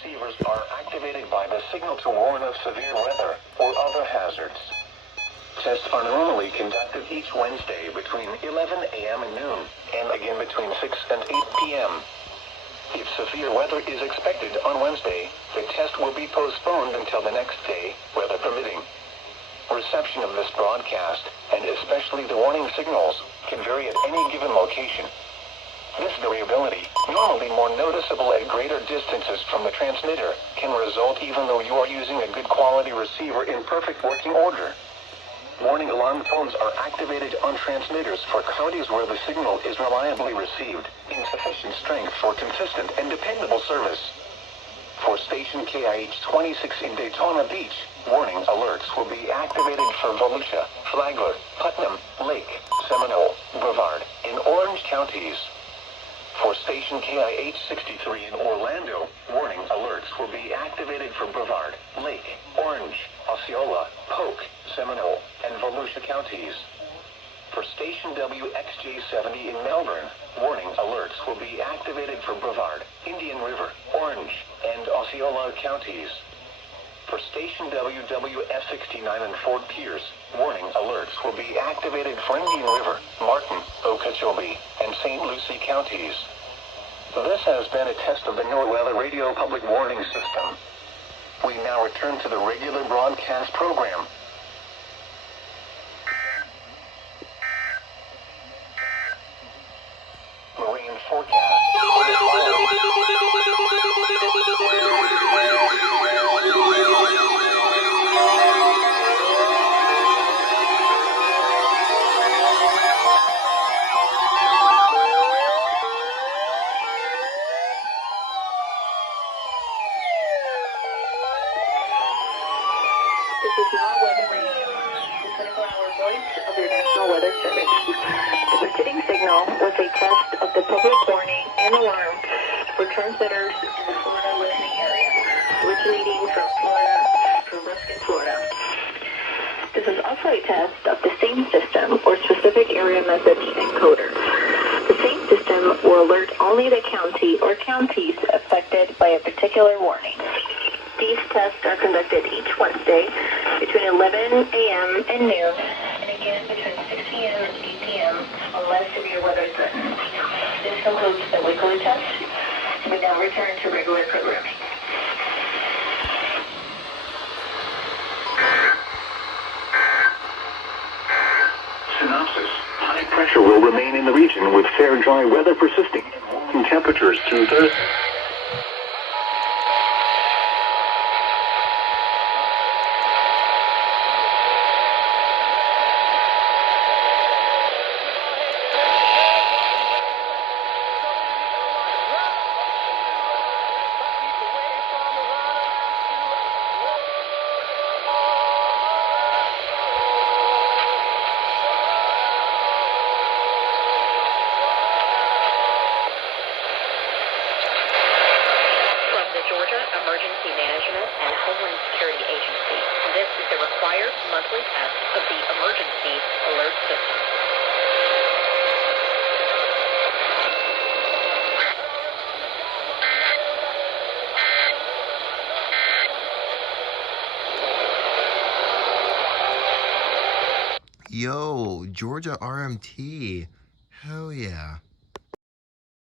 receivers are activated by the signal to warn of severe weather or other hazards. Tests are normally conducted each Wednesday between 11 a.m. and noon, and again between 6 and 8 p.m. If severe weather is expected on Wednesday, the test will be postponed until the next day, weather permitting. Reception of this broadcast, and especially the warning signals, can vary at any given location. This variability, normally more noticeable at greater distances from the transmitter, can result even though you are using a good quality receiver in perfect working order. Warning alarm tones are activated on transmitters for counties where the signal is reliably received, in sufficient strength for consistent and dependable service. For station KIH 26 in Daytona Beach, warning alerts will be activated for Volusia, Flagler, Putnam, Lake, Seminole, Brevard, and Orange counties. For station KIH 63 in Orlando, warning alerts will be activated for Brevard, Lake, Orange, Osceola, Polk, Seminole, and Volusia counties. For station WXJ70 in Melbourne, warning alerts will be activated for Brevard, Indian River, Orange, and Osceola counties. For station WWF69 in Fort Pierce, warning alerts will be activated for Indian River, Martin, Okeechobee, and St. Lucie counties. This has been a test of the NOAA Radio Public Warning System. We now return to the regular broadcast program. Marine forecast. This is not weather radio, the 24-hour voice of your National Weather Service. The preceding signal was a test of the public warning and alarm for transmitters in the Florida listening area, originating from Ruskin, Florida. This is also a test of the same system or specific area message encoder. The same system will alert only the county or counties affected by a particular warning. These tests are conducted each Wednesday between 11 a.m. and noon, and again between 6 p.m. and 8 p.m. unless severe weather is threatened. This concludes the weekly test. We now return to regular programming. Synopsis. High pressure will remain in the region with fair dry weather persisting and warm temperatures through Thursday. Georgia Emergency Management and Homeland Security Agency. This is the required monthly test of the Emergency Alert System. Yo, Georgia RMT. Hell yeah.